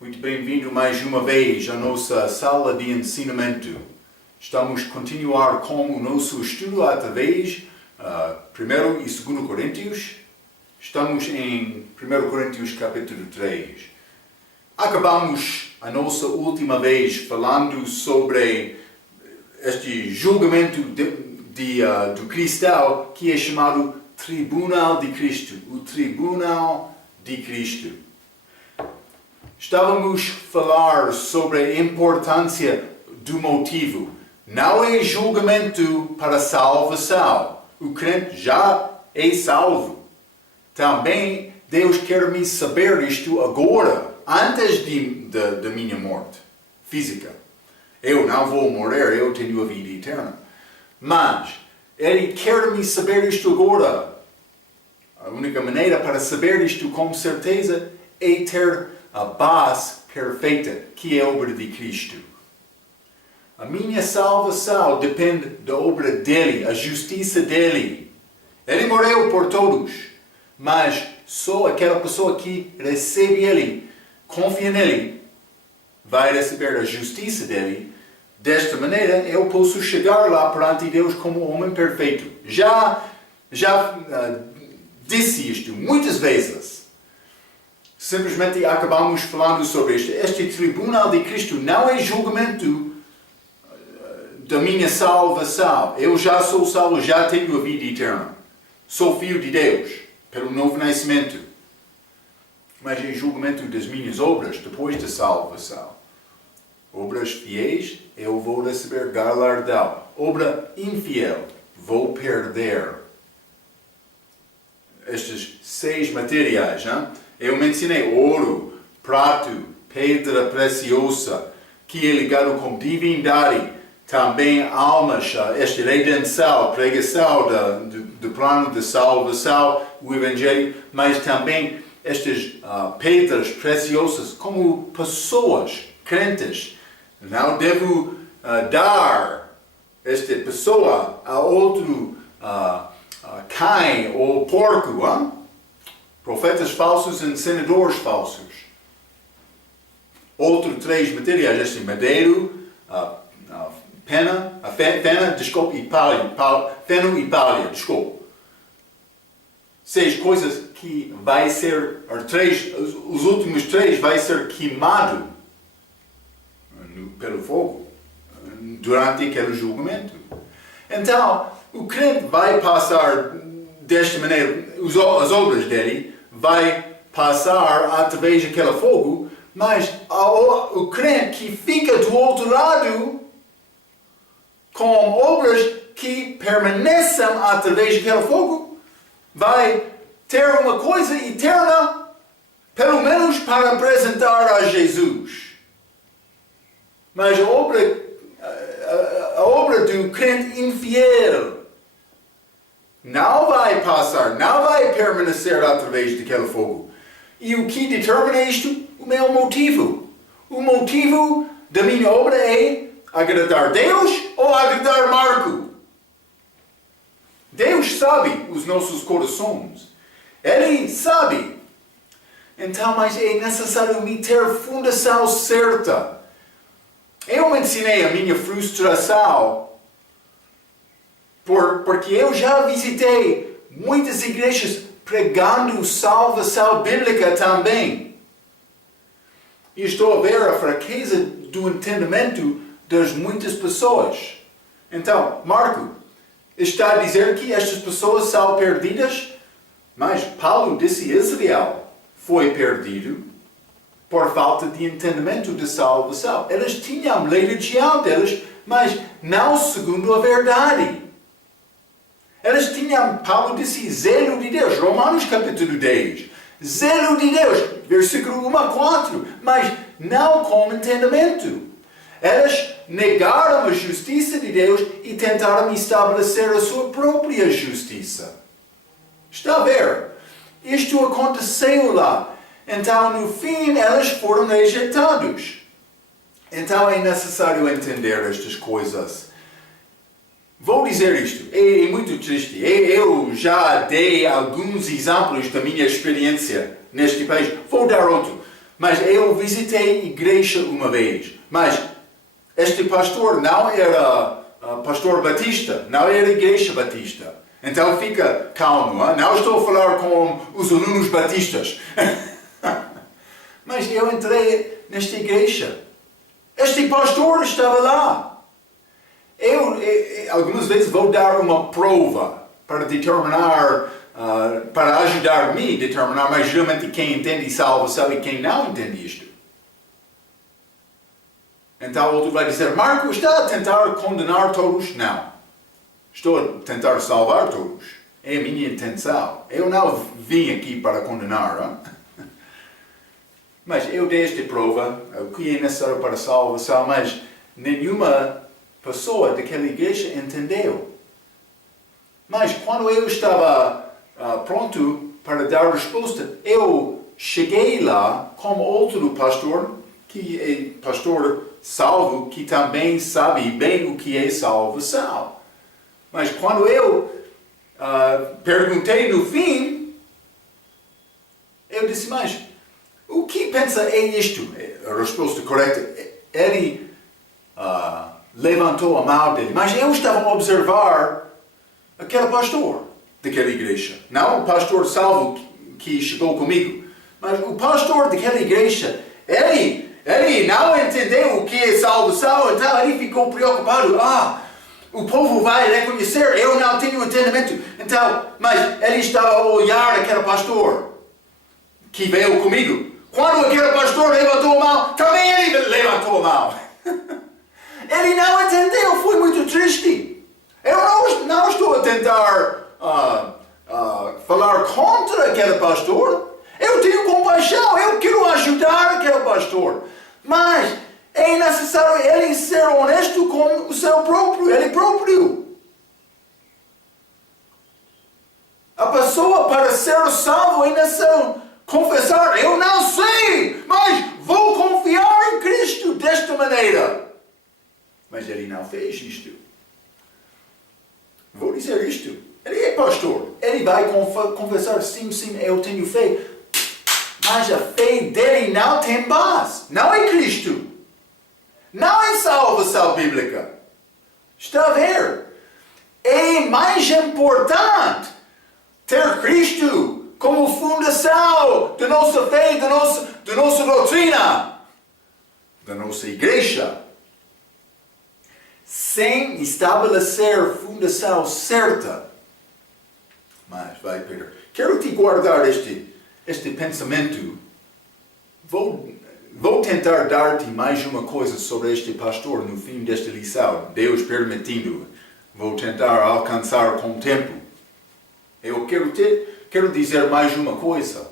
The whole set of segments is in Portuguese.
Muito bem-vindo mais uma vez à nossa sala de ensinamento. Estamos a continuar com o nosso estudo através 1 e 2 Coríntios. Estamos em 1 Coríntios capítulo 3. Acabamos a nossa última vez falando sobre este julgamento do cristão que é chamado Tribunal de Cristo. O Tribunal de Cristo. Estávamos a falar sobre a importância do motivo. Não é julgamento para salvação. O crente já é salvo. Também Deus quer me saber isto agora, antes da minha morte física. Eu não vou morrer, eu tenho a vida eterna. Mas Ele quer me saber isto agora. A única maneira para saber isto com certeza é ter a base perfeita, que é a obra de Cristo. A minha salvação depende da obra dele, a justiça dele. Ele morreu por todos, mas só aquela pessoa que recebe ele, confia nele, vai receber a justiça dele. Desta maneira, eu posso chegar lá perante Deus como homem perfeito. Já disse isto muitas vezes. Simplesmente acabamos falando sobre isto. Este tribunal de Cristo não é julgamento da minha salvação. Eu já sou salvo, já tenho a vida eterna. Sou filho de Deus, pelo novo nascimento. Mas é julgamento das minhas obras, depois da salvação. Obras fiéis, eu vou receber galardão. Obra infiel, vou perder. Estes 6 materiais, hein? Eu mencionei ouro, prato, pedra preciosa, que é ligado com divindade. Também almas, esta redenção, pregação do plano de salvação, o Evangelho, mas também estas pedras preciosas como pessoas crentes. Não devo dar esta pessoa a outro cães ou porco, hein? Profetas falsos, ensinadores falsos. Outro 3 materiais, este madeiro, feno e palha, desculpa. 6 coisas que vai ser, os últimos 3 vai ser queimado pelo fogo durante aquele julgamento. Então, o crente vai passar desta maneira, as obras dele vai passar através daquele fogo, mas o crente que fica do outro lado com obras que permanecem através daquele fogo vai ter uma coisa eterna, pelo menos para apresentar a Jesus. Mas a obra do crente infiel não vai passar, não vai permanecer através daquele fogo. E o que determina isto? O meu motivo. O motivo da minha obra é agradar Deus ou agradar Marco? Deus sabe os nossos corações. Ele sabe. Então, mas é necessário me ter fundação certa. Eu mencionei a minha frustração porque eu já visitei muitas igrejas pregando salvação bíblica também. E estou a ver a fraqueza do entendimento das muitas pessoas. Então, Marco está a dizer que estas pessoas são perdidas, mas Paulo disse Israel foi perdido por falta de entendimento da salvação. Eles tinham religião deles, mas não segundo a verdade. Eles tinham, Paulo disse, zelo de Deus, Romanos capítulo 10. Zelo de Deus, versículo 1 a 4, mas não com entendimento. Eles negaram a justiça de Deus e tentaram estabelecer a sua própria justiça. Está a ver? Isto aconteceu lá. Então, no fim, eles foram rejeitados. Então, é necessário entender estas coisas. Vou dizer isto, é muito triste. Eu já dei alguns exemplos da minha experiência neste país. Vou dar outro. Mas eu visitei igreja uma vez. Mas este pastor não era pastor batista, não era igreja batista. Então fica calmo, hein? Não estou a falar com os alunos batistas. Mas eu entrei nesta igreja. Este pastor estava lá. Eu algumas vezes vou dar uma prova para determinar, para ajudar-me a determinar, mas geralmente quem entende salvação e quem não entende isto. Então outro vai dizer, Marco, está a tentar condenar todos? Não. Estou a tentar salvar todos. É a minha intenção. Eu não vim aqui para condenar. Hein? Mas eu dei esta prova, o que é necessário para a salvação, mas nenhuma pessoa daquela igreja entendeu. Mas quando eu estava pronto para dar a resposta, eu cheguei lá como outro pastor, que é pastor salvo, que também sabe bem o que é salvação. Mas quando eu perguntei no fim, eu disse, mas o que pensa é isto? A resposta correta, ele levantou a mão dele, mas eu estava a observar aquele pastor daquela igreja. Não o pastor salvo que chegou comigo, mas o pastor daquela igreja, ele não entendeu o que é salvação, então ele ficou preocupado. O povo vai reconhecer, eu não tenho entendimento. Então, mas ele estava a olhar aquele pastor que veio comigo. Quando aquele pastor levantou a mão, também ele levantou a mão. Ele não entendeu, foi muito triste. Eu não estou a tentar falar contra aquele pastor. Eu tenho compaixão, eu quero ajudar aquele pastor. Mas é necessário ele ser honesto com o seu próprio, ele próprio. A pessoa para ser salvo é necessário confessar, eu não sei, mas vou confiar em Cristo desta maneira. Mas ele não fez isto. Vou dizer isto. Ele é pastor. Ele vai confessar, sim, eu tenho fé. Mas a fé dele não tem base. Não é Cristo. Não é salvação bíblica. Está a ver? É mais importante ter Cristo como fundação da nossa fé, da nossa doutrina, da nossa igreja. Sem estabelecer fundação certa. Mas, vai Pedro, quero te guardar este pensamento. Vou tentar dar-te mais uma coisa sobre este pastor no fim desta lição, Deus permitindo. Vou tentar alcançar com o tempo. Eu quero dizer mais uma coisa.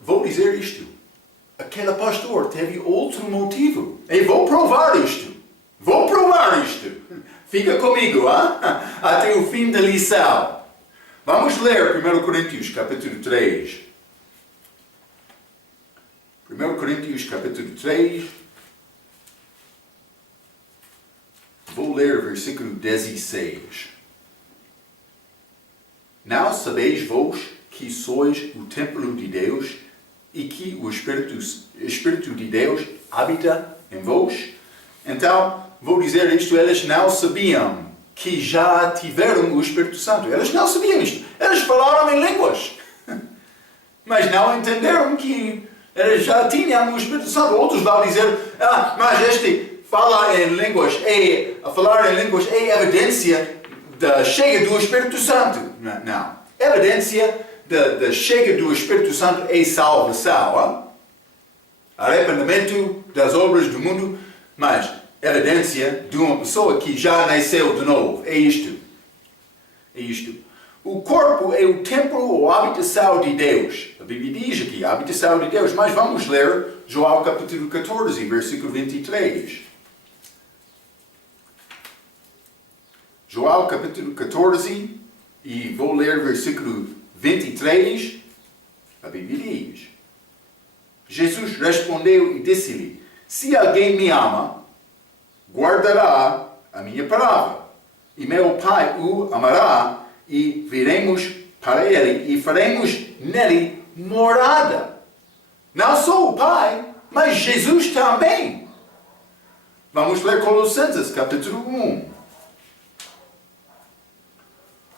Vou dizer isto. Aquele pastor teve outro motivo. E vou provar isto. Vou provar isto. Fica comigo, hein? Até o fim da lição. Vamos ler 1 Coríntios capítulo 3. 1 Coríntios capítulo 3. Vou ler versículo 16. Não sabeis vós que sois o templo de Deus e que o Espírito de Deus habita em vós? Então, vou dizer isto, eles não sabiam que já tiveram o Espírito Santo. Eles não sabiam isto. Eles falaram em línguas. Mas não entenderam que eles já tinham o Espírito Santo. Outros vão dizer, mas falar em línguas é evidência da chega do Espírito Santo. Não. Evidência da chega do Espírito Santo é salvação. Arrependimento das obras do mundo, mas evidência de uma pessoa que já nasceu de novo. É isto. É isto. O corpo é o templo ou habitação de Deus. A Bíblia diz aqui, a habitação de Deus. Mas vamos ler João capítulo 14, versículo 23. João capítulo 14, e vou ler versículo 23. A Bíblia diz: Jesus respondeu e disse-lhe: se alguém me ama, guardará a minha palavra, e meu Pai o amará, e viremos para ele, e faremos nele morada. Não só o Pai, mas Jesus também. Vamos ler Colossenses capítulo 1.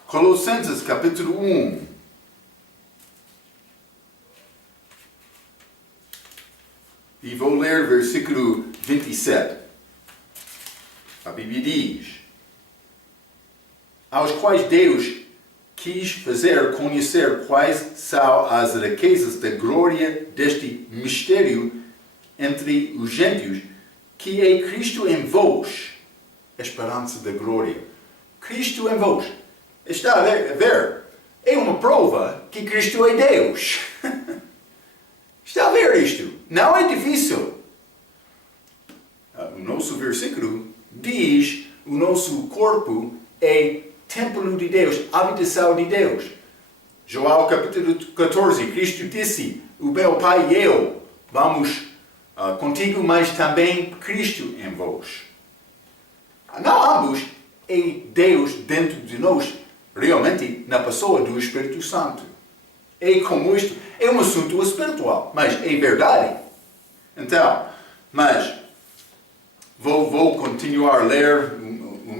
Colossenses capítulo 1. E vou ler versículo 27. A Bíblia diz: aos quais Deus quis fazer conhecer quais são as riquezas da glória deste mistério entre os gentios, que é Cristo em vós, a esperança da glória. Cristo em vós. Está a ver? É uma prova que Cristo é Deus. Está a ver isto? Não é difícil. O nosso versículo diz: o nosso corpo é templo de Deus, habitação de Deus. João capítulo 14, Cristo disse: o meu Pai e eu vamos contigo, mas também Cristo em vós. Não ambos é Deus dentro de nós, realmente na pessoa do Espírito Santo. É como isto, é um assunto espiritual, mas é verdade. Então, mas vou continuar a ler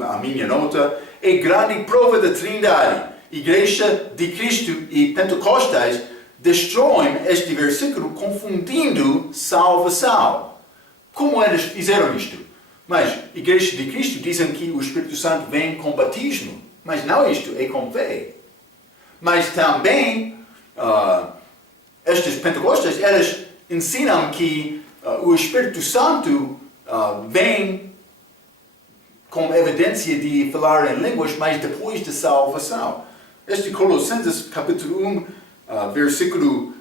a minha nota. É grande prova da Trindade. Igreja de Cristo e Pentecostais destroem este versículo confundindo salvação. Como eles fizeram isto? Mas Igreja de Cristo dizem que o Espírito Santo vem com batismo. Mas não isto, é com fé. Mas também estes pentecostais, eles ensinam que o Espírito Santo vem com evidência de falar em línguas, mas depois da salvação. Este Colossenses capítulo 1, versículo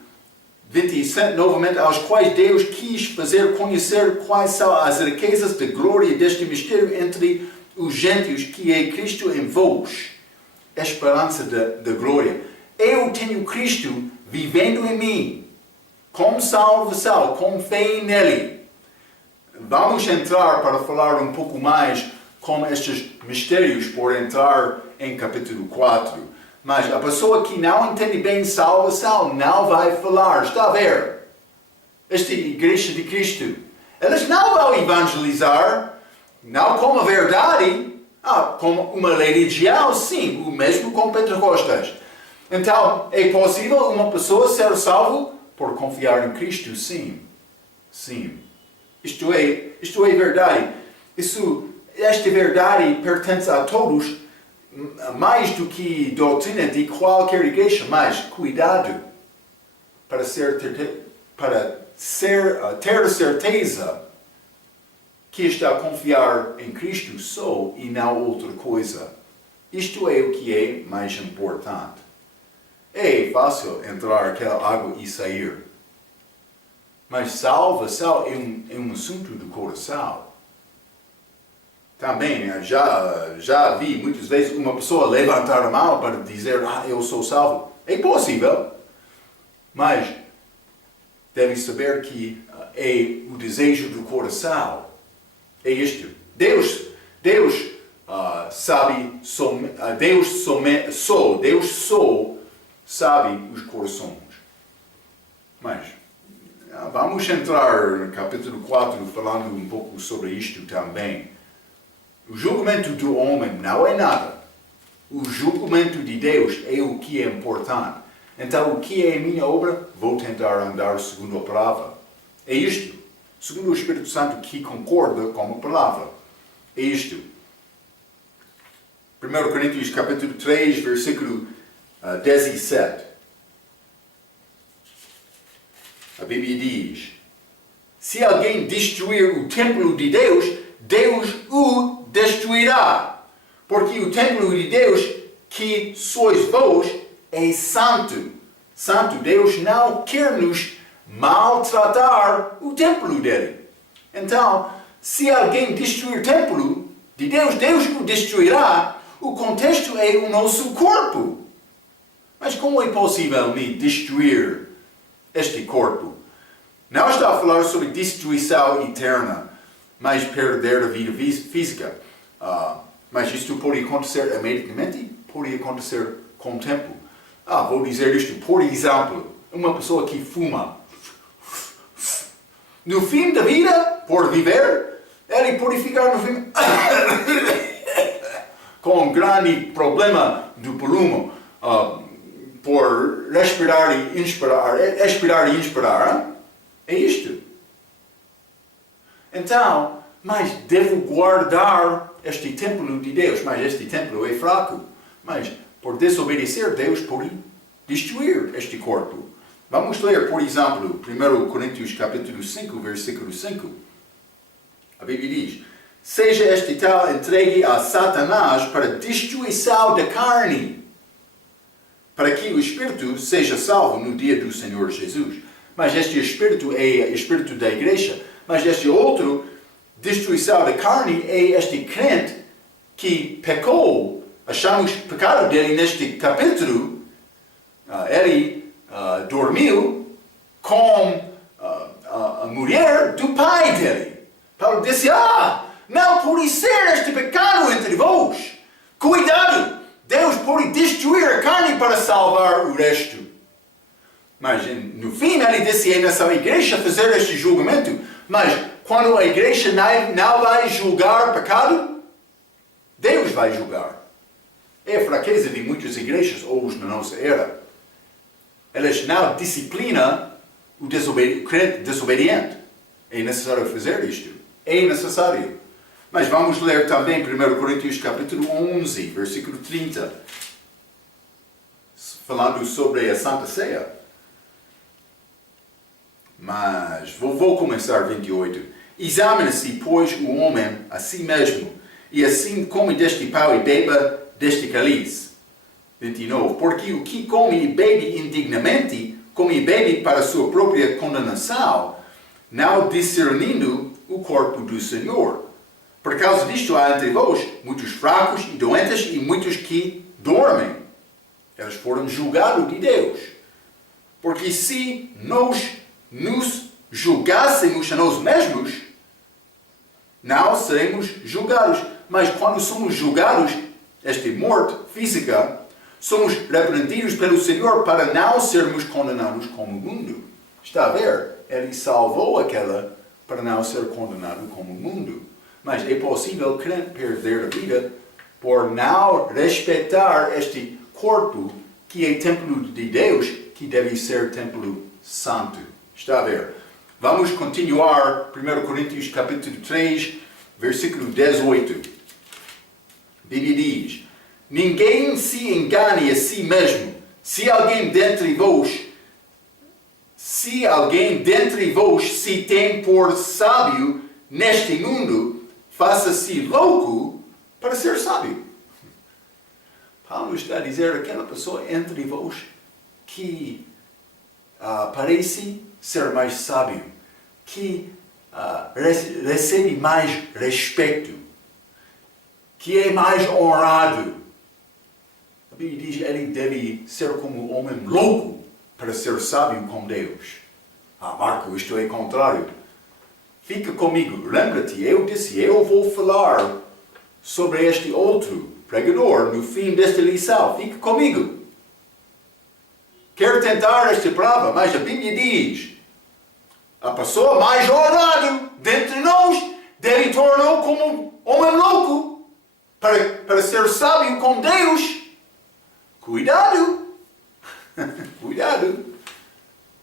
27, novamente, aos quais Deus quis fazer conhecer quais são as riquezas da glória deste mistério entre os gentios, que é Cristo em vós, a esperança da glória. Eu tenho Cristo vivendo em mim, com salvação, com fé nele. Vamos entrar para falar um pouco mais com estes mistérios por entrar em capítulo 4. Mas a pessoa que não entende bem salvação não vai falar. Está a ver? Esta Igreja de Cristo, eles não vão evangelizar, não como a verdade, como uma religião, sim, o mesmo com Pentecostes. Então, é possível uma pessoa ser salva por confiar em Cristo? Sim. Sim. Isto é verdade. Esta verdade pertence a todos, mais do que doutrina de qualquer igreja. Mas cuidado para ter certeza que está a confiar em Cristo só e não outra coisa. Isto é o que é mais importante. É fácil entrar aquela água e sair. Mas salvação é um assunto do coração. Também, já vi muitas vezes uma pessoa levantar a mão para dizer: eu sou salvo. É possível. Mas deve saber que é o desejo do coração. É isto. Deus sabe, Deus só sabe os corações. Mas vamos entrar no capítulo 4 falando um pouco sobre isto também. O julgamento do homem não é nada. O julgamento de Deus é o que é importante. Então, o que é a minha obra? Vou tentar andar segundo a palavra. É isto. Segundo o Espírito Santo que concorda com a palavra. É isto. 1 Coríntios capítulo 3, versículo 17. A Bíblia diz: se alguém destruir o templo de Deus, Deus o destruirá. Porque o templo de Deus, que sois vós, é santo. Santo. Deus não quer nos maltratar o templo dele. Então, se alguém destruir o templo de Deus, Deus o destruirá. O contexto é o nosso corpo. Mas como é possível me destruir este corpo? Não está a falar sobre destruição eterna, mas perder a vida física. Mas isto pode acontecer imediatamente, pode acontecer com o tempo. Vou dizer isto, por exemplo, uma pessoa que fuma. No fim da vida, por viver, ele pode ficar no fim com um grande problema do pulmão, por respirar e inspirar, expirar e inspirar. É isto. Então, mas devo guardar este templo de Deus, mas este templo é fraco. Mas por desobedecer, Deus pode destruir este corpo. Vamos ler, por exemplo, 1 Coríntios capítulo 5, versículo 5. A Bíblia diz: seja este tal entregue a Satanás para destruição da carne, para que o Espírito seja salvo no dia do Senhor Jesus. Mas este Espírito é o Espírito da igreja. Mas este outro, destruição da carne, é este crente que pecou. Achamos pecado dele neste capítulo. Ele dormiu com a mulher do pai dele. Paulo disse: não pode ser este pecado entre vós. Cuidado! Deus pode destruir a carne para salvar o resto. Mas no fim ele disse: é nessa igreja fazer este julgamento. Mas quando a igreja não vai julgar pecado, Deus vai julgar. É a fraqueza de muitas igrejas hoje na nossa era. Elas não disciplinam o crente desobediente. É necessário fazer isto. É necessário. Mas vamos ler também 1 Coríntios capítulo 11, versículo 30. Falando sobre a Santa Ceia. Mas vou começar 28. Examine-se, pois, o homem a si mesmo, e assim come deste pão e beba deste cálice. 29. Porque o que come e bebe indignamente, come e bebe para a sua própria condenação, não discernindo o corpo do Senhor. Por causa disto há entre vós muitos fracos e doentes e muitos que dormem. Eles foram julgados de Deus. Porque se nós nos julgássemos a nós mesmos, não seremos julgados. Mas quando somos julgados, esta morte física, somos repreendidos pelo Senhor para não sermos condenados como o mundo. Está a ver? Ele salvou aquela para não ser condenado como o mundo. Mas é possível crente perder a vida por não respeitar este corpo que é templo de Deus, que deve ser templo santo. Está a ver? Vamos continuar 1 Coríntios capítulo 3, versículo 18. A Bíblia diz: ninguém se engane a si mesmo. Se alguém dentre vós se tem por sábio neste mundo, faça-se louco para ser sábio. Paulo está a dizer aquela pessoa entre vós que parece ser mais sábio, que recebe mais respeito, que é mais honrado. A Bíblia diz que ele deve ser como um homem louco para ser sábio com Deus. Marco, isto é contrário. Fica comigo, lembra-te, eu disse, eu vou falar sobre este outro pregador no fim desta lição. Fica comigo. Quero tentar esta prova, mas a Bíblia diz: a pessoa mais honrada dentre nós deve tornar como um homem louco para ser sábio com Deus. Cuidado! Cuidado!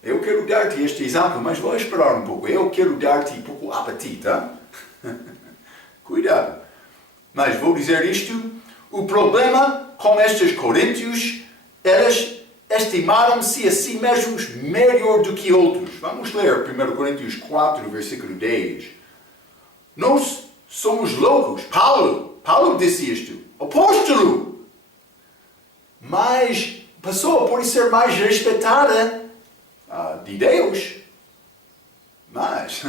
Eu quero dar-te este exemplo, mas vou esperar um pouco. Eu quero dar-te um pouco de apetite, tá? Cuidado! Mas vou dizer isto: o problema com estes coríntios, eles estimaram-se a si mesmos melhor do que outros. Vamos ler 1 Coríntios 4, versículo 10. Nós somos loucos. Paulo disse isto. Apóstolo! Mas a pessoa pode ser mais respeitada de Deus. Mas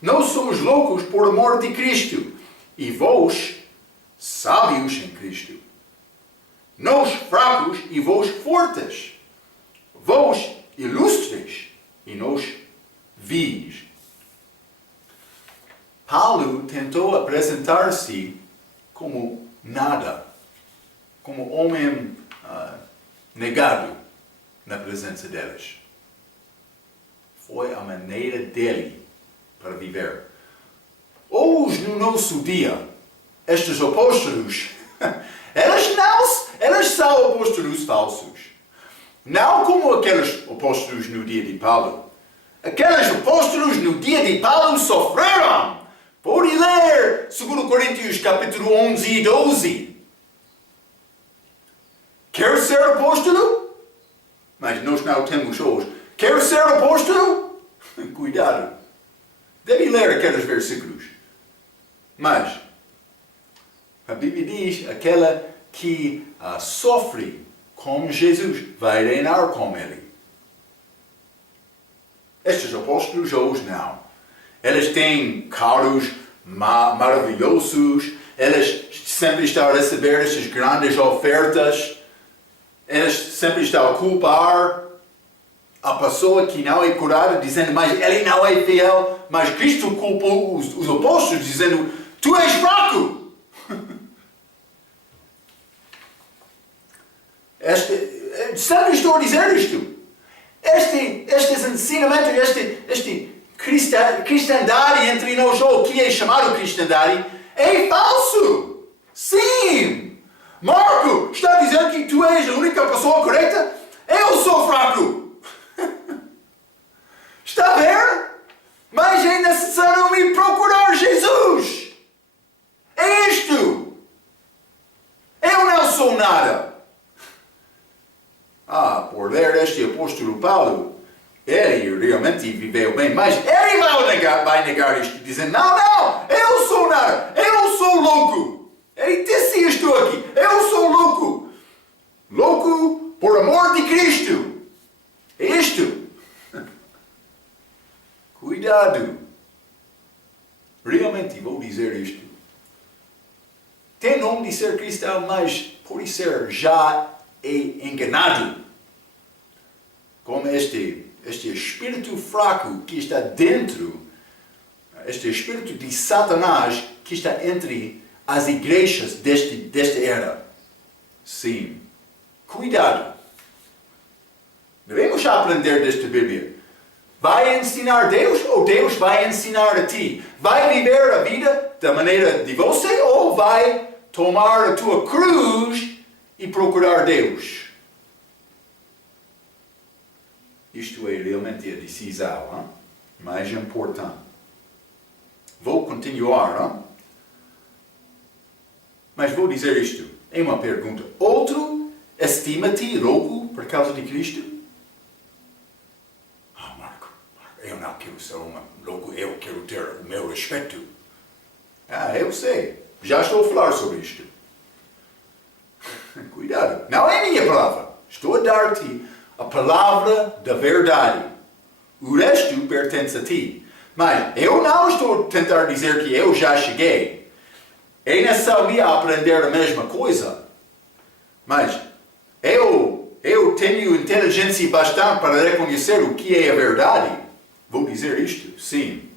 nós somos loucos por amor de Cristo. E vós, sábios em Cristo. Nós fracos e vós fortes. Vós ilustres e nós vis. Paulo tentou apresentar-se como nada, como homem negado na presença deles. foi a maneira dele para viver. Hoje, no nosso dia, estes apóstolos, eles são apóstolos falsos. Não como aqueles apóstolos no dia de Paulo. Aqueles apóstolos no dia de Paulo sofreram. Pode ler 2 Coríntios capítulo 11 e 12. Quer ser apóstolo? Mas nós não temos hoje. Quer ser apóstolo? Cuidado. Deve ler aqueles versículos. Mas a Bíblia diz, aquela que sofre com Jesus vai reinar com ele. Estes apóstolos hoje não. Eles têm carros maravilhosos, eles sempre estão a receber estas grandes ofertas, eles sempre estão a culpar a pessoa que não é curada, dizendo, mas ele não é fiel, mas Cristo culpou os apóstolos, dizendo, tu és fraco. Sempre estou a dizer isto. Estes ensinamentos, este cristandade entre nós, ou o que é chamado cristandade, é falso. Sim. Marco, está a dizer que tu és a única pessoa correta? Eu sou fraco. Está a ver? Mas é necessário me procurar Jesus. É isto. Eu não sou nada. Por ler este apóstolo Paulo, ele realmente viveu bem, mas ele vai negar isto, dizendo, não, eu sou nada, eu sou louco. Ele disse isto aqui, eu sou louco. Louco por amor de Cristo. É isto. Cuidado. Realmente vou dizer isto. Tem nome de ser cristão, mas pode ser já enganado. Como este espírito fraco que está dentro, este espírito de Satanás que está entre as igrejas desta era. Sim. Cuidado. Devemos aprender desta Bíblia. Vai ensinar Deus ou Deus vai ensinar a ti? Vai viver a vida da maneira de você ou vai tomar a tua cruz e procurar Deus? Isto é realmente a decisão mais importante. Vou continuar, mas vou dizer isto. É uma pergunta. Outro estima-te louco por causa de Cristo? Marco, eu não quero ser um louco, eu quero ter o meu respeito. Eu sei. Já estou a falar sobre isto. Cuidado. Não é minha palavra. Estou a dar-te a palavra da verdade. O resto pertence a ti. Mas eu não estou a tentar dizer que eu já cheguei. É necessário aprender a mesma coisa. Mas eu tenho inteligência bastante para reconhecer o que é a verdade. Vou dizer isto? Sim.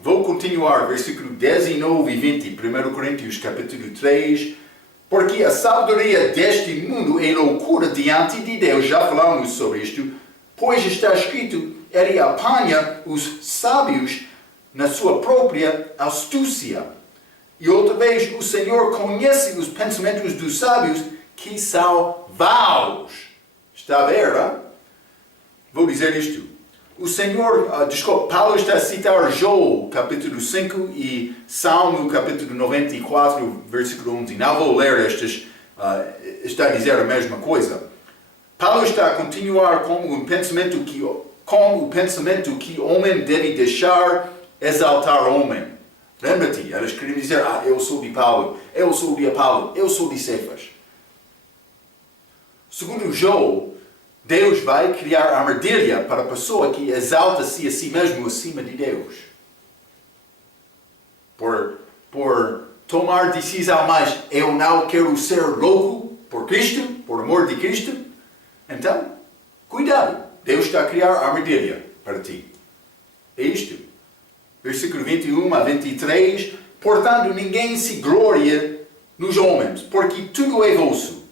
Vou continuar, versículo 19 e 20, 1 Coríntios capítulo 3. Porque a sabedoria deste mundo é loucura diante de Deus. Já falamos sobre isto. Pois está escrito, ele apanha os sábios na sua própria astúcia. E outra vez, o Senhor conhece os pensamentos dos sábios que são vaos. Está a ver, hein? Vou dizer isto. O Senhor, Paulo está a citar Joel, capítulo 5, e Salmo, capítulo 94, versículo 11. Não vou ler estes, está a dizer a mesma coisa. Paulo está a continuar com o pensamento que homem deve deixar exaltar homem. Lembra-te, eles queriam dizer, eu sou de Paulo, eu sou de Apolo, eu sou de Cefas. Segundo Joel, Deus vai criar armadilha para a pessoa que exalta-se a si mesmo acima de Deus. Por tomar decisão, mas eu não quero ser louco por Cristo, por amor de Cristo. Então, cuidado. Deus está a criar armadilha para ti. É isto. Versículo 21 a 23. Portanto, ninguém se gloria nos homens, porque tudo é vosso.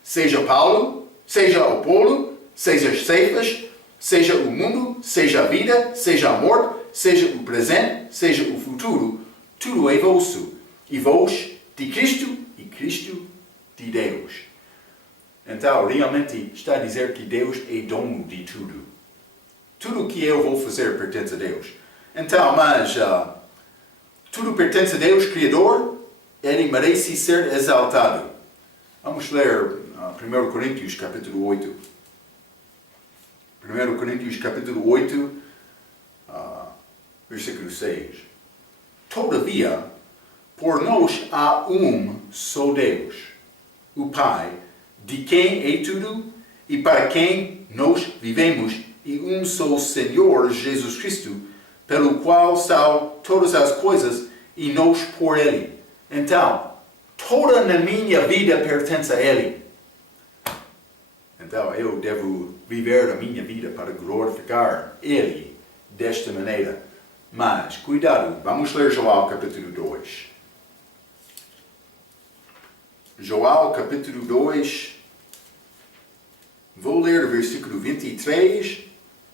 Seja Paulo, seja Apolo, seja Cefas, seja o mundo, seja a vida, seja a morte, seja o presente, seja o futuro, tudo é vosso, e vós de Cristo, e Cristo de Deus. Então, realmente está a dizer que Deus é dono de tudo. Tudo o que eu vou fazer pertence a Deus. Então, mas tudo pertence a Deus, Criador, Ele merece ser exaltado. Vamos ler 1 Coríntios capítulo 8. 1 Coríntios capítulo 8, versículo 6. Todavia, por nós há só Deus, o Pai, de quem é tudo e para quem nós vivemos, e só Senhor Jesus Cristo, pelo qual são todas as coisas e nós por Ele. Então, toda na minha vida pertence a Ele. Então, eu devo viver a minha vida para glorificar Ele desta maneira. Mas, cuidado, vamos ler João capítulo 2. João capítulo 2, vou ler o versículo 23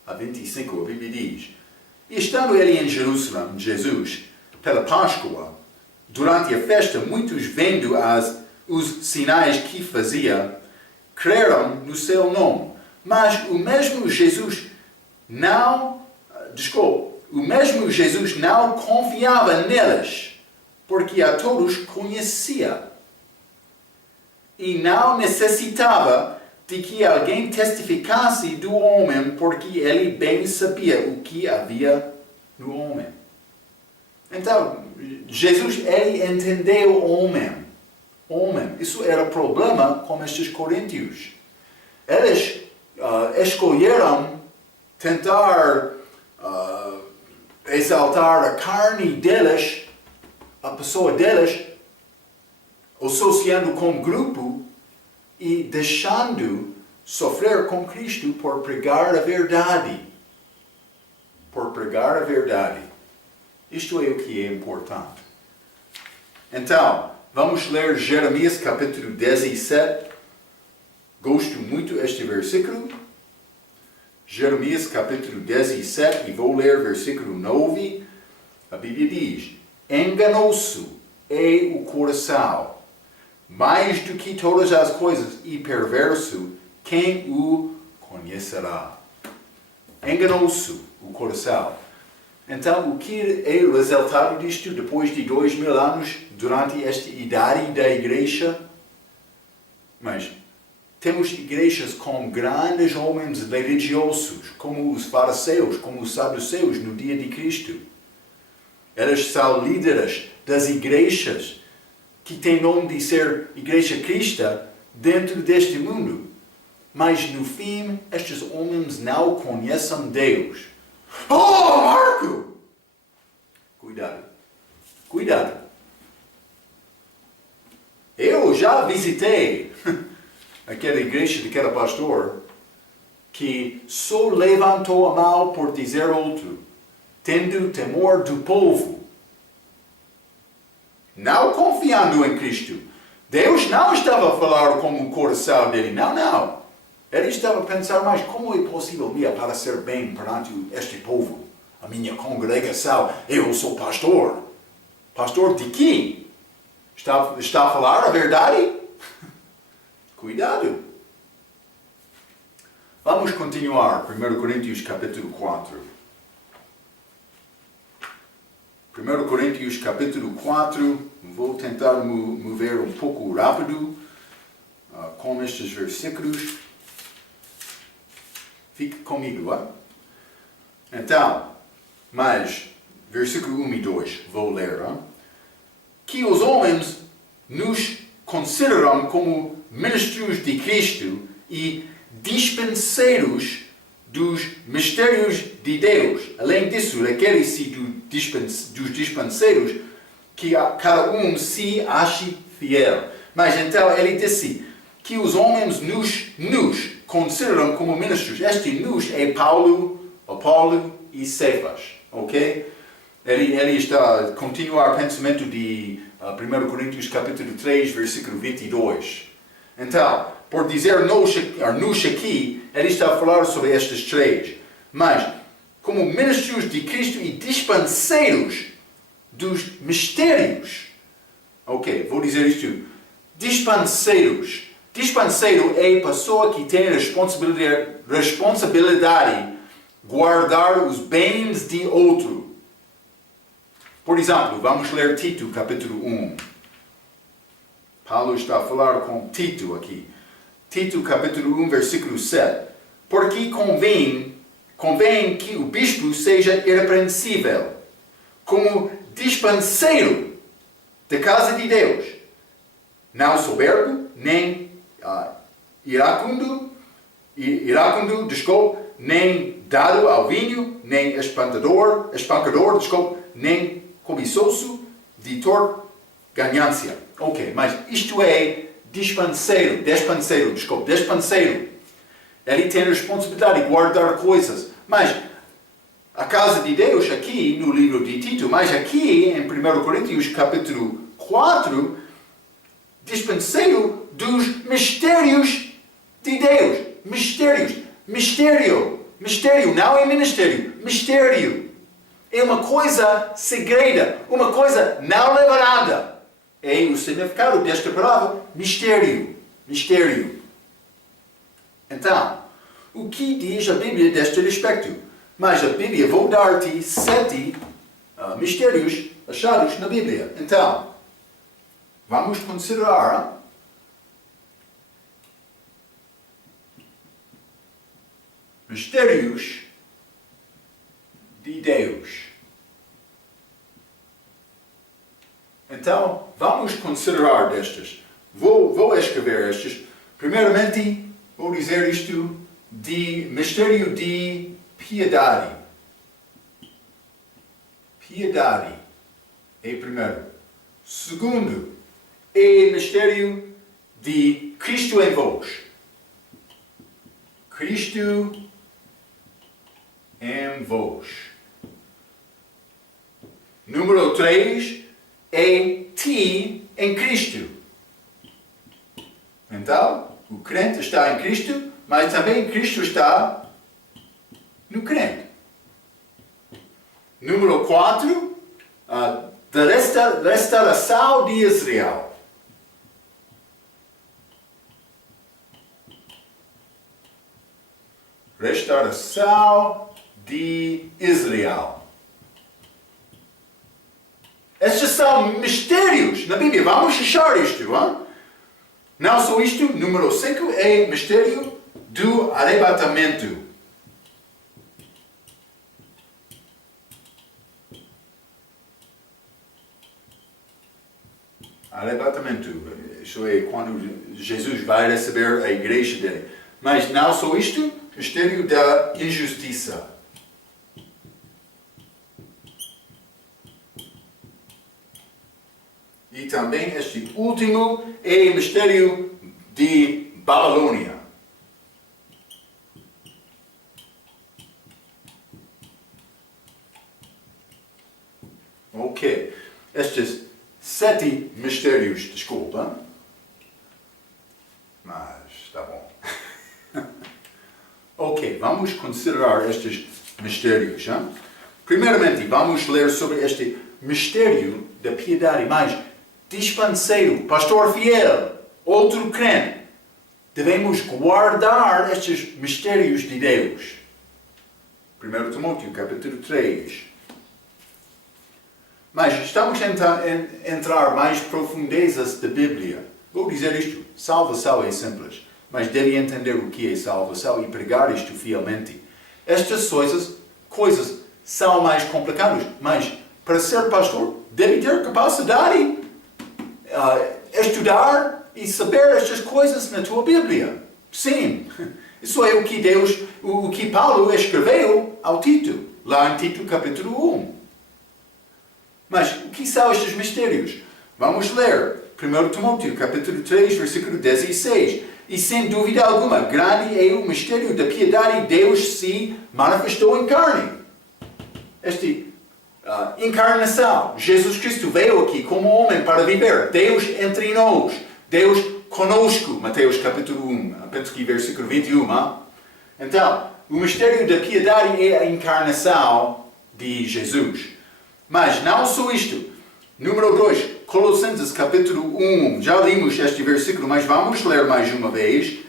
a 25, a Bíblia diz: E estando ele em Jerusalém, Jesus, pela Páscoa, durante a festa, muitos vendo os sinais que fazia, creram no seu nome. Mas o mesmo Jesus não confiava neles, porque a todos conhecia. E não necessitava de que alguém testificasse do homem, porque ele bem sabia o que havia no homem. Então, Jesus, ele entendeu o homem. Isso era problema com estes coríntios. Eles escolheram tentar exaltar a carne deles, a pessoa deles, associando com o grupo e deixando sofrer com Cristo por pregar a verdade. Por pregar a verdade. Isto é o que é importante. Então, vamos ler Jeremias capítulo 17. Gosto muito deste versículo. Jeremias capítulo 17, e vou ler versículo 9. A Bíblia diz: Enganoso é o coração, mais do que todas as coisas, e perverso, quem o conhecerá? Enganoso o coração. Então, o que é o resultado disto depois de 2000 anos, durante esta idade da igreja? Mas temos igrejas com grandes homens religiosos, como os fariseus, como os saduceus no dia de Cristo. Eles são líderes das igrejas que têm nome de ser igreja cristã dentro deste mundo. Mas no fim, estes homens não conhecem Deus. Oh, Marco! Cuidado. Cuidado. Eu já visitei aquela igreja daquele pastor que só levantou a mão por dizer outro, tendo temor do povo, não confiando em Cristo. Deus não estava a falar com o coração dele, não. Ele estava a pensar, mas como é possível me aparecer bem perante este povo, a minha congregação? Eu sou pastor. Pastor de quê? Está a falar a verdade? Cuidado. Vamos continuar. 1 Coríntios capítulo 4. 1 Coríntios capítulo 4. Vou tentar mover um pouco rápido com estes versículos. Fique comigo, Então, mas, versículo 1 e 2, vou ler. Que os homens nos consideram como ministros de Cristo e dispenseiros dos mistérios de Deus. Além disso, aqueles dos dispenseiros, que cada um se ache fiel. Mas então ele disse que os homens nos consideram como ministros. Este nos é Paulo, Apolo e Cefas. Ok? Ele está a continuar o pensamento de 1 Coríntios capítulo 3, versículo 22. Então, por dizer nos aqui, ele está a falar sobre estes três. Mas, como ministros de Cristo e dispenseiros dos mistérios. Ok, vou dizer isto. Dispenseiros. Dispenseiro é a pessoa que tem a responsabilidade guardar os bens de outro. Por exemplo, vamos ler Tito, capítulo 1. Paulo está a falar com Tito aqui. Tito, capítulo 1, versículo 7. Porque convém que o bispo seja irrepreensível, como dispenseiro da casa de Deus, não soberbo, nem iracundo, nem dado ao vinho, nem espancador, nem cobiçoso, de torpe ganância. Ok, mas isto é dispenseiro. Ele tem a responsabilidade de guardar coisas. Mas a casa de Deus aqui no livro de Tito, mas aqui em 1 Coríntios capítulo 4, dispenseiro dos mistérios de Deus. Mistério, não é ministério. Mistério. É uma coisa segreda, uma coisa não revelada. É o significado desta palavra, mistério. Então, o que diz a Bíblia deste respeito? Mas a Bíblia, vou dar-te 7 mistérios achados na Bíblia. Então, vamos considerar mistérios de Deus. Então, vamos considerar destes. Vou escrever estes. Primeiramente, vou dizer isto de mistério de piedade. Piedade é primeiro. Segundo, é mistério de Cristo em vós. Cristo em vós. Número 3 é ti em Cristo. Então, o crente está em Cristo, mas também Cristo está no crente. Número 4, da restauração de Israel. Restauração de Israel. Estes são mistérios na Bíblia. Vamos achar isto. Hein? Não só isto. Número 5 é mistério do arrebatamento. Arrebatamento. Isso é quando Jesus vai receber a igreja dele. Mas não só isto. Mistério da injustiça. E também este último é o mistério de Babilônia. Ok. Estes 7 mistérios, desculpa. Mas está bom. Ok, vamos considerar estes mistérios. Hein? Primeiramente, vamos ler sobre este mistério da piedade, mas dispenseiro, pastor fiel, outro crente. Devemos guardar estes mistérios de Deus. 1 Timóteo, capítulo 3. Mas estamos a entrar mais profundezas da Bíblia. Vou dizer isto, salvação é simples, mas deve entender o que é salvação e pregar isto fielmente. Estas coisas são mais complicadas, mas para ser pastor, deve ter capacidade estudar e saber estas coisas na tua Bíblia. Sim, isso é o que Paulo escreveu ao Tito, lá em Tito capítulo 1. Mas o que são estes mistérios? Vamos ler 1 Timóteo capítulo 3, versículo 16. E sem dúvida alguma, grande é o mistério da piedade. Deus se manifestou em carne. Encarnação. Jesus Cristo veio aqui como homem para viver. Deus entre nós. Deus conosco, Mateus capítulo 1, penso que versículo 21. Então, o mistério da piedade é a encarnação de Jesus. Mas não só isto. Número 2, Colossenses capítulo 1. Já lemos este versículo, mas vamos ler mais uma vez.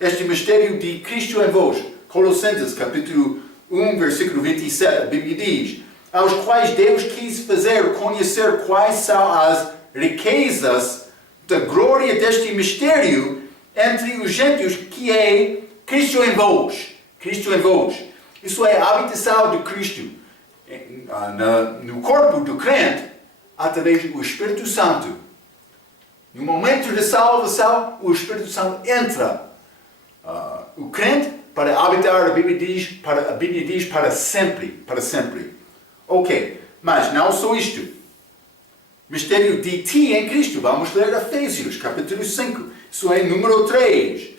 Este mistério de Cristo em vós. Colossenses capítulo 1, versículo 27. A Bíblia diz: aos quais Deus quis fazer conhecer quais são as riquezas da glória deste mistério entre os gentios, que é Cristo em vós. Cristo em vós. Isso é a habitação de Cristo no corpo do crente, através do Espírito Santo. No momento da salvação, o Espírito Santo entra. O crente para habitar, a Bíblia diz para sempre. Para sempre. Ok, mas não só isto. Mistério de ti em Cristo. Vamos ler Efésios, capítulo 5. Isso é número 3.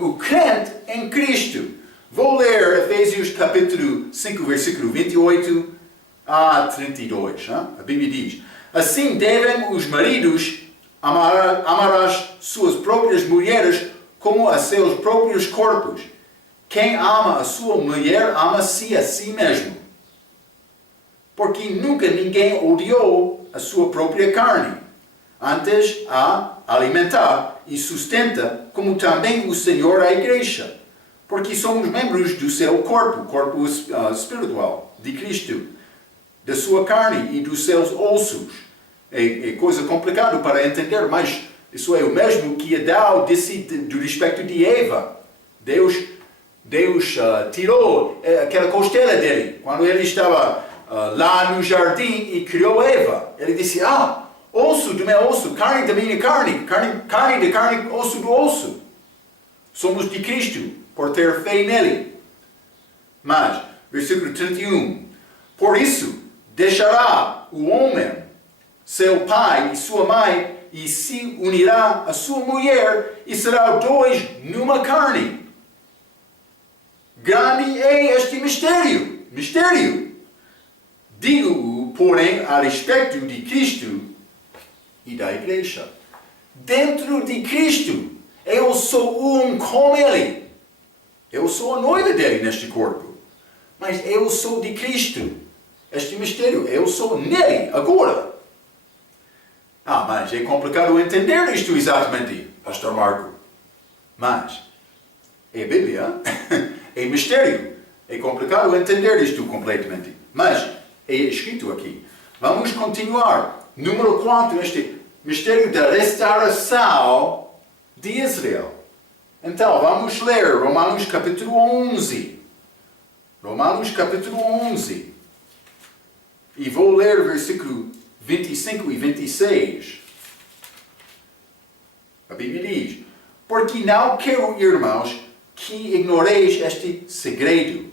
O crente em Cristo. Vou ler Efésios, capítulo 5, versículo 28 a 32. A Bíblia diz: assim devem os maridos amar as suas próprias mulheres como a seus próprios corpos. Quem ama a sua mulher, ama-se a si mesmo. Porque nunca ninguém odiou a sua própria carne. Antes a alimenta e sustenta, como também o Senhor a igreja. Porque somos membros do seu corpo, corpo espiritual de Cristo, da sua carne e dos seus ossos. É coisa complicada para entender, mas isso é o mesmo que Adão disse do respeito de Eva. Deus tirou aquela costela dele, quando ele estava lá no jardim e criou Eva. Ele disse: osso do meu osso, carne da minha carne, carne da carne, osso do osso. Somos de Cristo, por ter fé nele. Mas, versículo 31, por isso, deixará o homem seu pai e sua mãe, e se unirá a sua mulher, e será dois numa carne. Grande é este mistério. Digo-o, porém, a respeito de Cristo e da igreja. Dentro de Cristo, eu sou um com Ele. Eu sou a noiva dele neste corpo. Mas eu sou de Cristo. Este mistério, eu sou nele agora. Mas é complicado entender isto exatamente, Pastor Marco. Mas é Bíblia, é mistério. É complicado entender isto completamente. Mas é escrito aqui. Vamos continuar. Número 4, este mistério da restauração de Israel. Então, vamos ler Romanos capítulo 11. Romanos capítulo 11. E vou ler versículo 25 e 26. A Bíblia diz: porque não quero, irmãos, que ignoreis este segredo,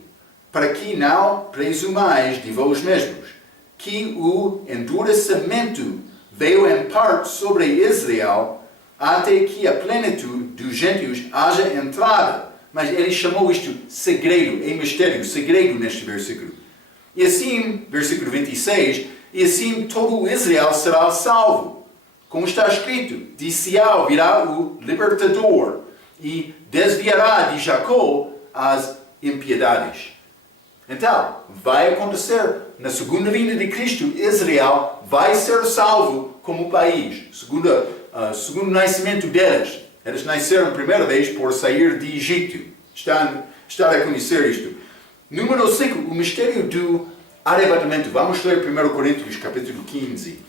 para que não presumais de vós mesmos, que o endurecimento veio em parte sobre Israel, até que a plenitude dos gentios haja entrada. Mas ele chamou isto segredo, é mistério, segredo neste versículo. E assim, versículo 26, e assim todo Israel será salvo. Como está escrito: de Sião virá o libertador, e desviará de Jacó as impiedades. Então, vai acontecer, na segunda vinda de Cristo, Israel vai ser salvo como país, segundo o nascimento deles. Eles nasceram a primeira vez por sair de Egito. Está a conhecer isto. Número 5, o mistério do arrebatamento. Vamos ler 1 Coríntios capítulo 15.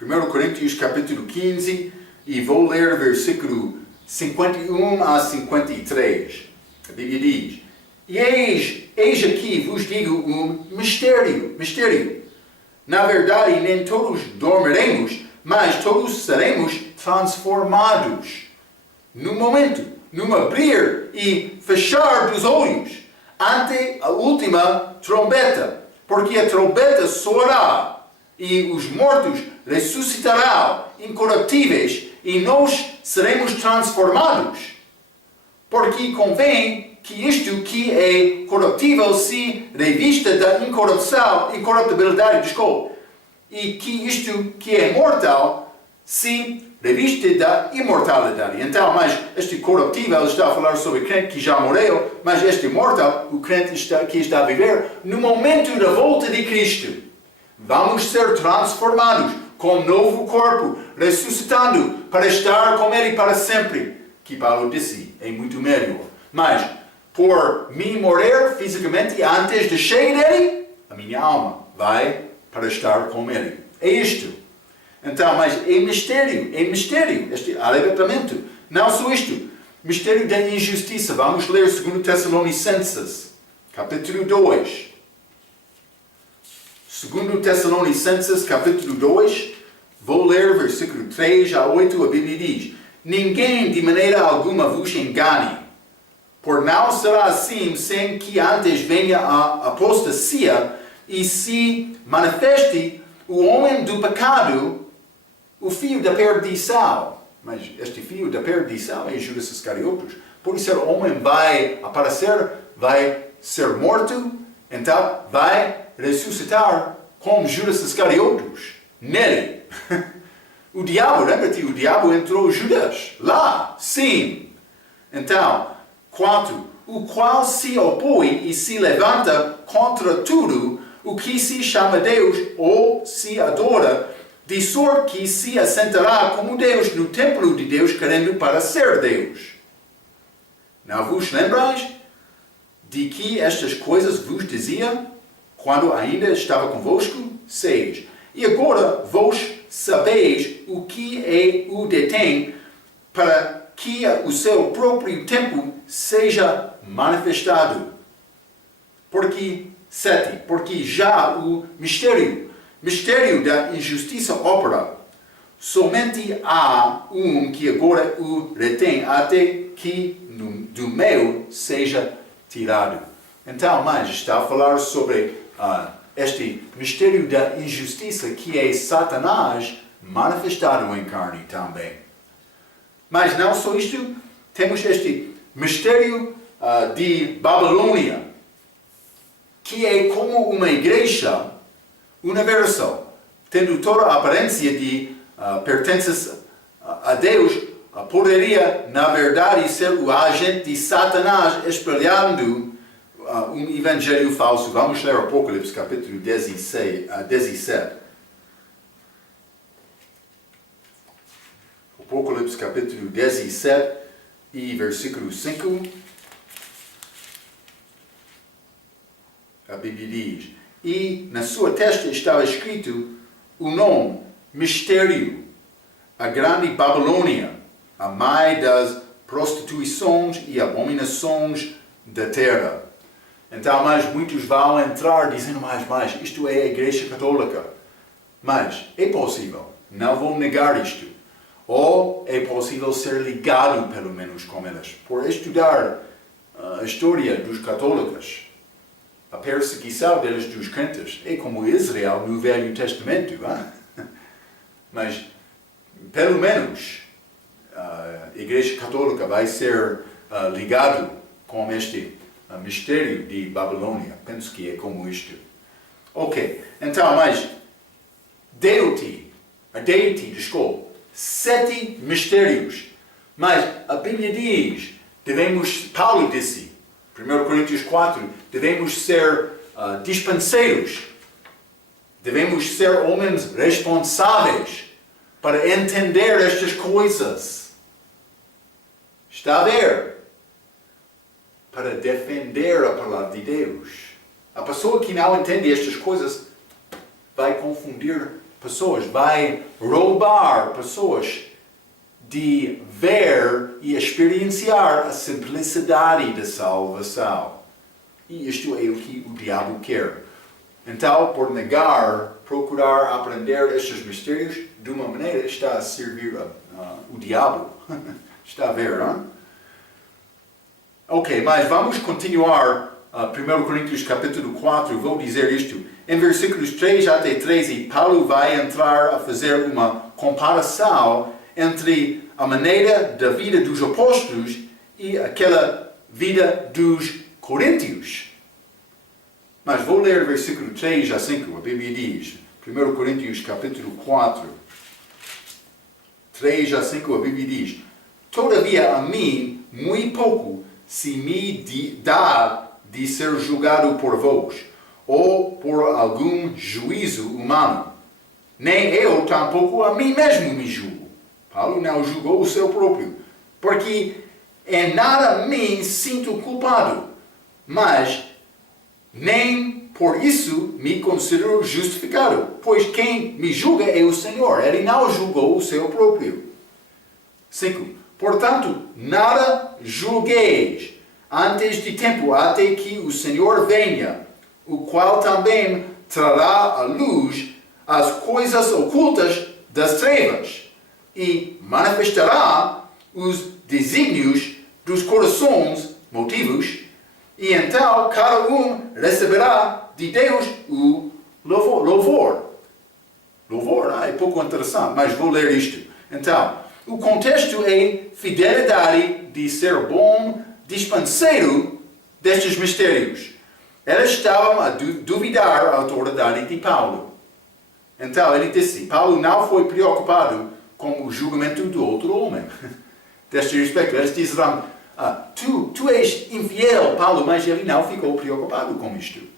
1 Coríntios capítulo 15, e vou ler versículo 51 a 53. A Bíblia diz: e eis aqui vos digo um mistério. Na verdade, nem todos dormiremos, mas todos seremos transformados. No momento, num abrir e fechar dos olhos, ante a última trombeta. Porque a trombeta soará, e os mortos ressuscitarão incorruptíveis, e nós seremos transformados. Porque convém que isto que é corruptível se revista da incorruptibilidade, e que isto que é mortal se reviste da imortalidade. Então, mas este corruptível está a falar sobre o crente que já morreu, mas este mortal, o crente que está a viver, no momento da volta de Cristo, vamos ser transformados com um novo corpo, ressuscitando para estar com Ele para sempre. Que Paulo disse, é muito melhor. Mas, por mim morrer fisicamente antes de chegar dele, a minha alma vai para estar com Ele. É isto. Então, mas é mistério, este arrebatamento. Não só isto, mistério da injustiça. Vamos ler 2 Tessalonicenses, capítulo 2. 2 Tessalonicenses, capítulo 2, vou ler versículo 3 a 8, a Bíblia diz: ninguém de maneira alguma vos engane, por não será assim sem que antes venha a apostasia e se manifeste o homem do pecado, o filho da perdição. Mas este filho da perdição é Judas Iscariotes. Por isso o homem vai aparecer, vai ser morto, então vai ressuscitar como Judas Iscariotes nele. O diabo, lembra-te, o diabo entrou Judas lá, sim. Então, 4. O qual se opõe e se levanta contra tudo o que se chama Deus ou se adora, de sorte que se assentará como Deus no templo de Deus, querendo para ser Deus. Não vos lembrais de que estas coisas vos dizia quando ainda estava convosco? 6. E agora vós sabeis o que é o detém, para que o seu próprio tempo seja manifestado. Porque, 7. Porque já o mistério da injustiça opera. Somente há um que agora o retém, até que do meio seja tirado. Então, mas está a falar sobre este mistério da injustiça, que é Satanás manifestado em carne também. Mas não só isto, temos este mistério de Babilônia, que é como uma igreja universal, tendo toda a aparência de pertences a Deus, poderia, na verdade, ser o agente de Satanás espalhando um evangelho falso. Vamos ler Apocalipse, capítulo 17. Apocalipse, capítulo 17 e versículo 5. A Bíblia diz: e na sua testa estava escrito o nome, mistério, a grande Babilônia, a mãe das prostituições e abominações da terra. Então, mas muitos vão entrar dizendo, mas isto é a Igreja Católica. Mas é possível, não vou negar isto. Ou é possível ser ligado, pelo menos, com elas. Por estudar a história dos católicos, a perseguição deles dos crentes é como Israel no Velho Testamento. Hein? Mas, pelo menos, a Igreja Católica vai ser ligado com este mistério de Babilônia. Penso que é como isto. Ok, então, mas deu-te 7 mistérios. Mas a Bíblia diz, Paulo disse, 1 Coríntios 4, devemos ser dispenseiros. Devemos ser homens responsáveis para entender estas coisas. Está a ver? Para defender a palavra de Deus. A pessoa que não entende estas coisas vai confundir pessoas, vai roubar pessoas de ver e experienciar a simplicidade da salvação. E isto é o que o diabo quer. Então, por negar, procurar aprender estes mistérios, de uma maneira está a servir o diabo. Está a ver, não? Ok, mas vamos continuar. 1 Coríntios capítulo 4, vou dizer isto. Em versículos 3 até 13, Paulo vai entrar a fazer uma comparação entre a maneira da vida dos apóstolos e aquela vida dos coríntios. Mas vou ler versículo 3 a 5, a Bíblia diz, 1 Coríntios capítulo 4, 3 a 5, a Bíblia diz: Todavia a mim, muito pouco, se me dá de ser julgado por vós, ou por algum juízo humano. Nem eu tampouco a mim mesmo me julgo. Paulo não julgou o seu próprio, porque em nada me sinto culpado, mas nem por isso me considero justificado, pois quem me julga é o Senhor. Ele não julgou o seu próprio. 5. Portanto, nada julgueis antes de tempo, até que o Senhor venha, o qual também trará à luz as coisas ocultas das trevas e manifestará os desígnios dos corações, motivos, e então cada um receberá de Deus o louvor. Louvor é pouco interessante, mas vou ler isto. Então, o contexto é fidelidade de ser bom dispenseiro destes mistérios. Eles estavam a duvidar a autoridade de Paulo. Então ele disse, Paulo não foi preocupado com o julgamento do outro homem. Deste respeito, eles disseram, tu és infiel, Paulo, mas ele não ficou preocupado com isto.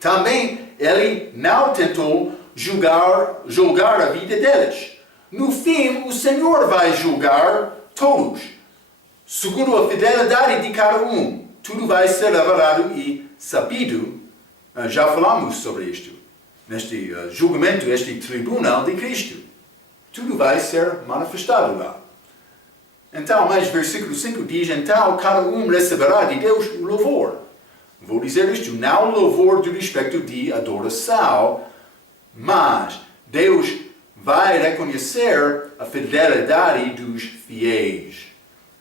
Também ele não tentou julgar a vida deles. No fim, o Senhor vai julgar todos. Segundo a fidelidade de cada um, tudo vai ser avaliado e sabido. Já falamos sobre isto. Neste julgamento, este tribunal de Cristo. Tudo vai ser manifestado lá. Então, mas versículo 5 diz, então cada um receberá de Deus o louvor. Vou dizer isto, não o louvor do respeito de adoração, mas Deus vai reconhecer a fidelidade dos fiéis.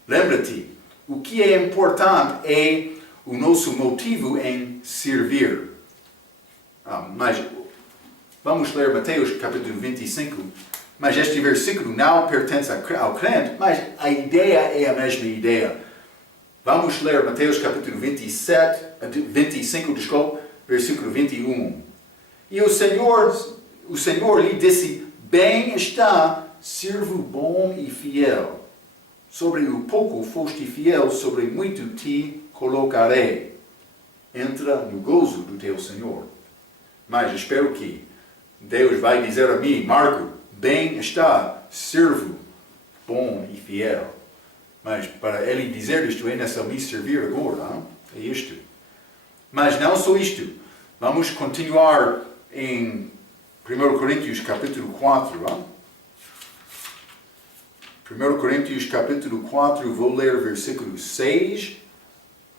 Lembra-te, o que é importante é o nosso motivo em servir. Mas vamos ler Mateus capítulo 25. Mas este versículo não pertence ao crente, mas a ideia é a mesma ideia. Vamos ler Mateus capítulo 25, versículo 21. E o Senhor lhe disse, bem está, servo bom e fiel. Sobre o pouco foste fiel, sobre muito te colocarei. Entra no gozo do teu Senhor. Mas espero que Deus vai dizer a mim, Marco, bem está, servo bom e fiel. Mas para ele dizer isto, é necessário me servir agora. Não? É isto. Mas não só isto. Vamos continuar em 1 Coríntios capítulo 4. Não? 1 Coríntios capítulo 4, vou ler versículo 6.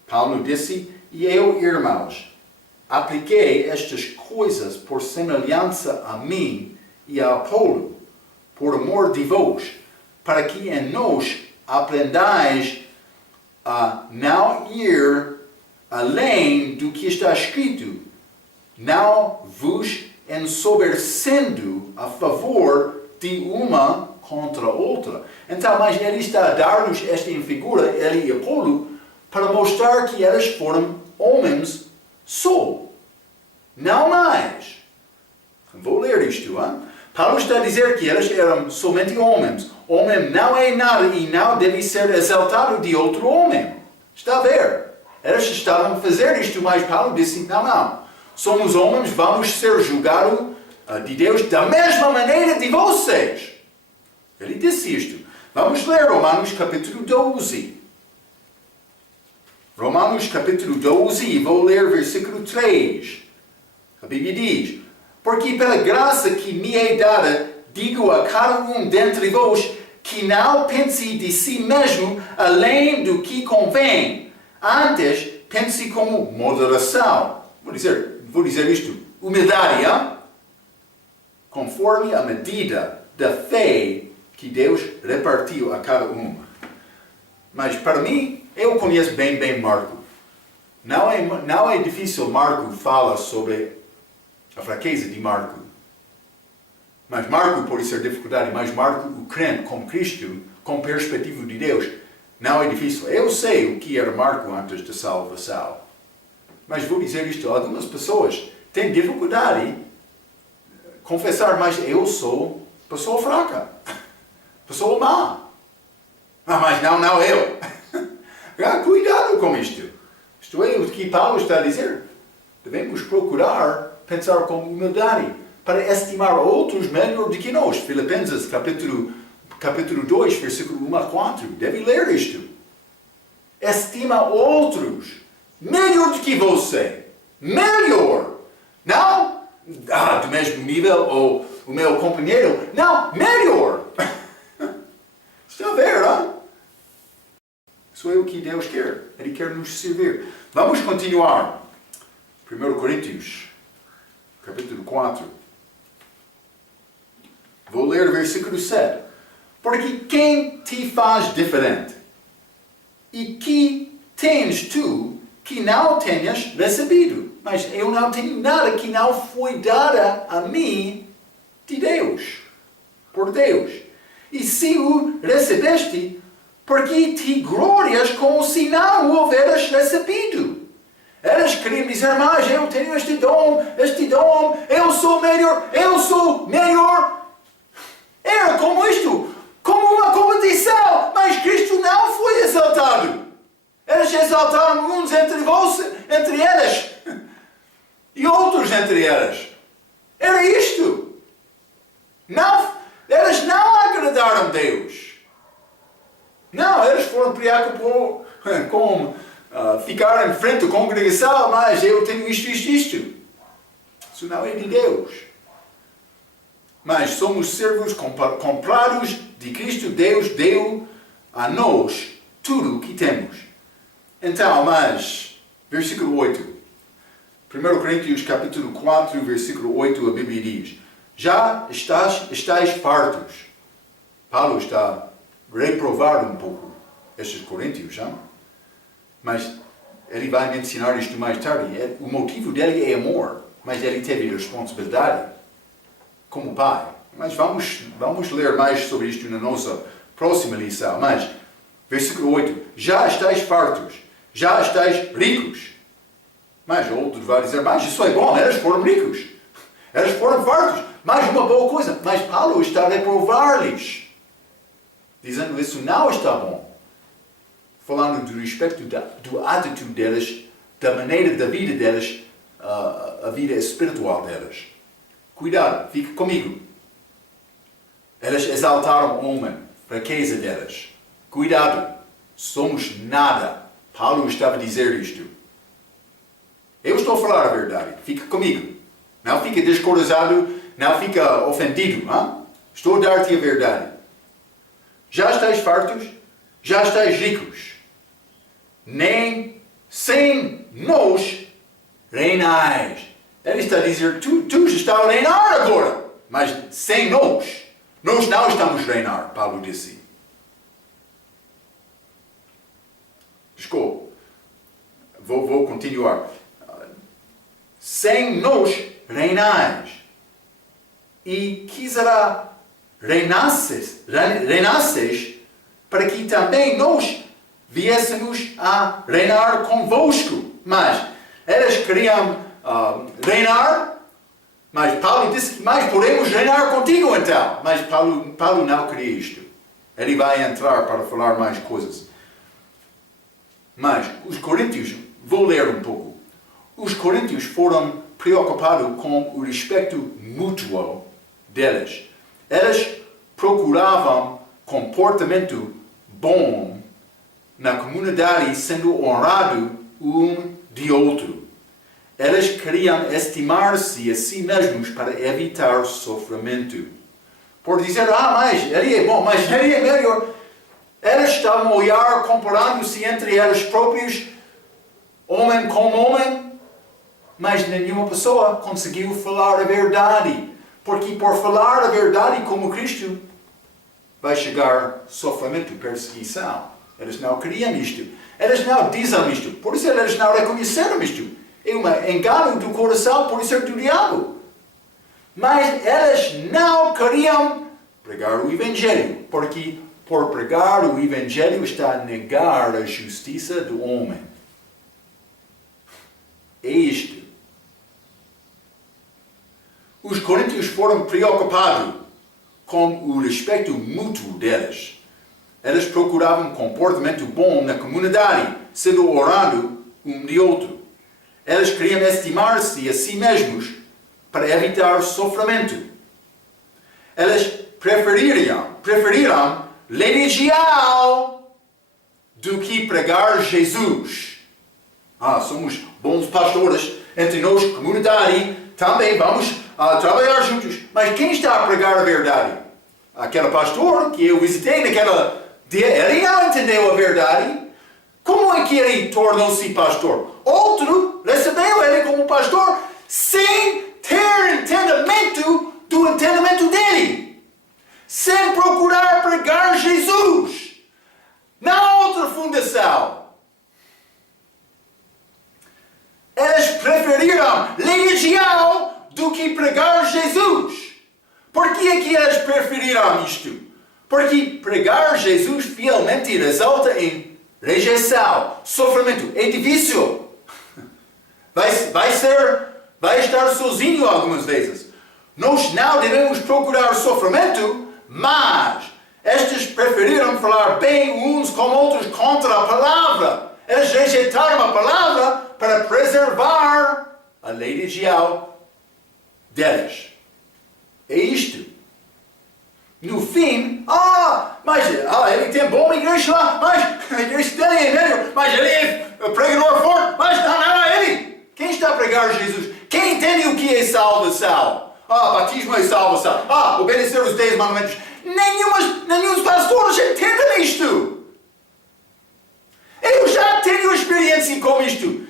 Paulo disse, e eu, irmãos, apliquei estas coisas por semelhança a mim e a Apolo, por amor de vós, para que em nós aprendais a não ir além do que está escrito, não vos ensoberbecendo a favor de uma contra outra. Então, mas ele está a dar-nos esta figura, ele e Apolo, para mostrar que eles foram homens só, não mais. Vou ler isto. Hein? Paulo está a dizer que eles eram somente homens. Homem não é nada e não deve ser exaltado de outro homem. Está a ver? Eles estavam a fazer isto, mas Paulo disse, não. Somos homens, vamos ser julgados de Deus da mesma maneira de vocês. Ele disse isto. Vamos ler Romanos capítulo 12. Romanos capítulo 12, vou ler versículo 3. A Bíblia diz, porque pela graça que me é dada, digo a cada um dentre vós, que não pense de si mesmo além do que convém. Antes, pense com moderação. Vou dizer isto. Humildade, hein? Conforme a medida da fé que Deus repartiu a cada um. Mas para mim, eu conheço bem Marco. Não é difícil Marco falar sobre a fraqueza de Marco. Mas Marco pode ser dificuldade, mas Marco, o crente com Cristo, com perspectiva de Deus, não é difícil. Eu sei o que era Marco antes da salvação. Mas vou dizer isto, algumas pessoas têm dificuldade confessar, mas eu sou pessoa fraca, pessoa má. Mas não eu. Cuidado com isto. Isto é o que Paulo está a dizer. Devemos procurar pensar com humildade para estimar outros melhor do que nós. Filipenses capítulo 2, versículo 1 a 4. Deve ler isto. Estima outros melhor do que você. Melhor. Não do mesmo nível ou o meu companheiro. Não, melhor. Está a ver, não? Isso é o que Deus quer. Ele quer nos servir. Vamos continuar. 1 Coríntios, capítulo 4. Vou ler o versículo 7. Porque quem te faz diferente? E que tens tu que não tenhas recebido? Mas eu não tenho nada que não foi dada a mim de Deus. Por Deus. E se o recebeste, porque te glórias como se não o houveras recebido. Elas queriam dizer, mas eu tenho este dom, eu sou melhor. Era como isto, como uma competição, mas Cristo não foi exaltado. Eles exaltaram uns entre elas, e outros entre elas. Era isto. Eles não agradaram Deus. Não, eles foram preocupados com ficar em frente à congregação, mas eu tenho isto. Isso não é de Deus. Mas somos servos comprados de Cristo. Deus deu a nós tudo o que temos. Então, mas, versículo 8. 1 Coríntios capítulo 4, versículo 8, a Bíblia diz: já estáis fartos. Paulo está a reprovar um pouco estes coríntios, não? Mas ele vai mencionar isto mais tarde. O motivo dele é amor, mas ele teve responsabilidade como pai. Mas vamos ler mais sobre isto na nossa próxima lição. Mas, versículo 8: já estáis fartos, já estáis ricos. Mas outro vai dizer, mas isso é bom, eles foram ricos, eles foram fartos, mais uma boa coisa. Mas Paulo está a reprovar-lhes, dizendo isso não está bom. Falando do respeito do atitude deles, da maneira da vida deles, a vida espiritual deles. Cuidado, fique comigo. Eles exaltaram o homem, fraqueza deles. Cuidado, somos nada. Paulo estava a dizer isto. Eu estou a falar a verdade, fique comigo. Não fique descorajado, não fique ofendido. Hein? Estou a dar-te a verdade. Já estáis fartos, já estáis ricos. Nem sem nós reinais. Ele está a dizer, tu estás a reinar agora, mas sem nós não estamos a reinar, Paulo disse. Desculpe, vou continuar. Sem nós reinais. E quisera reinasses para que também nós viéssemos a reinar convosco. Mas eles queriam reinar, mas Paulo disse que mais podemos reinar contigo então. Mas Paulo não queria isto. Ele vai entrar para falar mais coisas. Mas os coríntios, vou ler um pouco. Os coríntios foram preocupados com o respeito mútuo deles. Eles procuravam comportamento bom na comunidade, sendo honrado um de outro. Eles queriam estimar-se a si mesmos para evitar sofrimento. Por dizer, mas ele é bom, mas ele é melhor. Eles estavam a olhar, comparando-se entre eles próprios, homem com homem, mas nenhuma pessoa conseguiu falar a verdade. Porque por falar a verdade como Cristo, vai chegar sofrimento, perseguição. Eles não queriam isto. Eles não dizem isto. Por isso eles não reconheceram isto. É um engano do coração, por isso é do diabo. Mas eles não queriam pregar o Evangelho. Porque por pregar o Evangelho está a negar a justiça do homem. É isto. os coríntios foram preocupados com o respeito mútuo deles. Eles procuravam um comportamento bom na comunidade, sendo orando um de outro. Eles queriam estimar-se a si mesmos para evitar sofrimento. Eles preferiram religião do que pregar Jesus. Somos bons pastores entre nós, comunidade, também vamos trabalhar juntos. Mas quem está a pregar a verdade? Aquele pastor que eu visitei naquela dia, ele não entendeu a verdade. Como é que ele tornou-se pastor? Outro recebeu ele como pastor sem ter entendimento do entendimento dele. Sem procurar pregar Jesus. Na outra fundação. Eles preferiram religião do que pregar Jesus. Por que é que eles preferiram isto? Porque pregar Jesus fielmente resulta em rejeição, sofrimento. É difícil. Vai estar sozinho algumas vezes. Nós não devemos procurar sofrimento, mas estes preferiram falar bem uns com outros contra a palavra. Eles rejeitaram a palavra para preservar a religião deles. É isto. No fim, mas ele tem boa igreja lá, mas a igreja dele é médio, mas ele é pregador forte, mas não é ele. Quem está a pregar Jesus? Quem entende o que é salvação? Batismo é salvação. Obedecer os 10 mandamentos. Nenhum dos pastores entendem isto. Eu já tenho experiência com isto.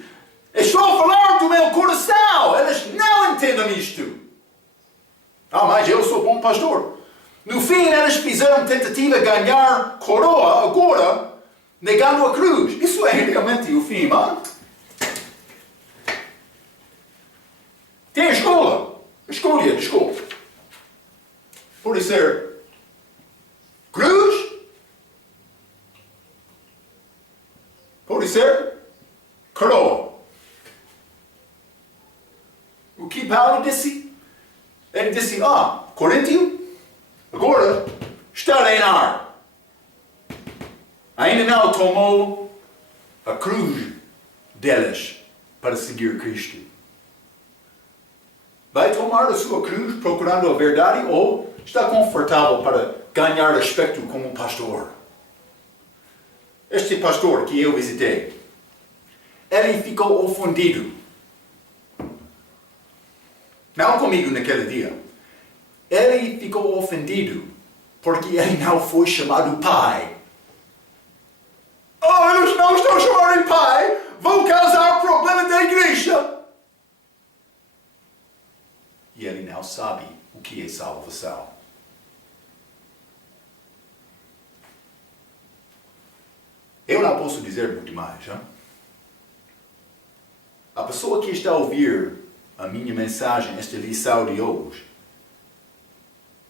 Estou a falar do meu coração. Eles não entendem isto. Mas eu sou bom pastor. No fim, eles fizeram tentativa de ganhar coroa agora, negando a cruz. Isso é realmente o fim, Tem escolha. Desculpa. Pode ser cruz. Pode ser coroa. O que Paulo disse? Ele disse, Coríntio, agora está a reinar. Ainda não tomou a cruz deles para seguir Cristo. Vai tomar a sua cruz procurando a verdade ou está confortável para ganhar respeito como pastor? Este pastor que eu visitei, ele ficou ofendido. Não comigo naquele dia. Ele ficou ofendido porque ele não foi chamado pai. Eles não estão chamando de pai. Vão causar problema da igreja. E ele não sabe o que é salvação. Eu não posso dizer muito mais. A pessoa que está a ouvir a minha mensagem, esta lição de hoje,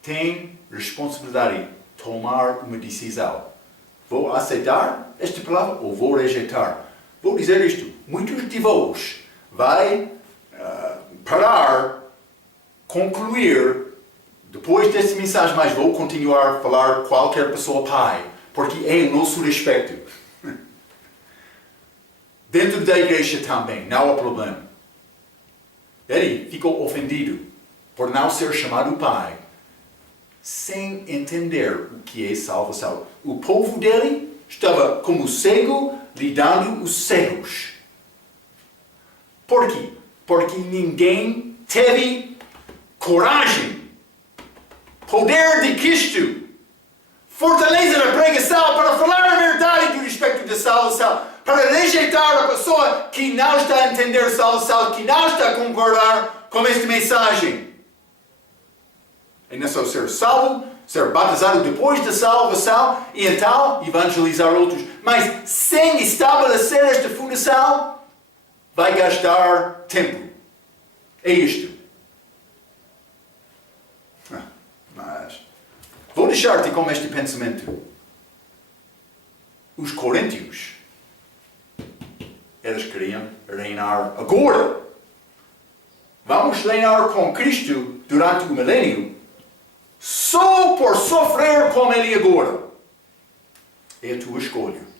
tem responsabilidade de tomar uma decisão. Vou aceitar esta palavra ou vou rejeitar? Vou dizer isto. Muitos de vós vai concluir, depois desta mensagem, mas vou continuar a falar qualquer pessoa pai, porque é o nosso respeito. Dentro da igreja também, não há problema. Ele ficou ofendido por não ser chamado pai, sem entender o que é salvação. O povo dele estava como cego lidando os cegos. Por quê? Porque ninguém teve coragem, poder de Cristo, fortaleza na pregação para falar a verdade do respeito da salvação, para rejeitar a pessoa que não está a entender a salvação, que não está a concordar com esta mensagem. É necessário ser salvo, ser batizado depois da salvação e então evangelizar outros. Mas sem estabelecer esta fundação, vai gastar tempo. É isto. Mas vou deixar-te com este pensamento. Os coríntios, eles queriam reinar agora. vamos reinar com Cristo durante o milênio, só por sofrer com Ele agora. É a tua escolha.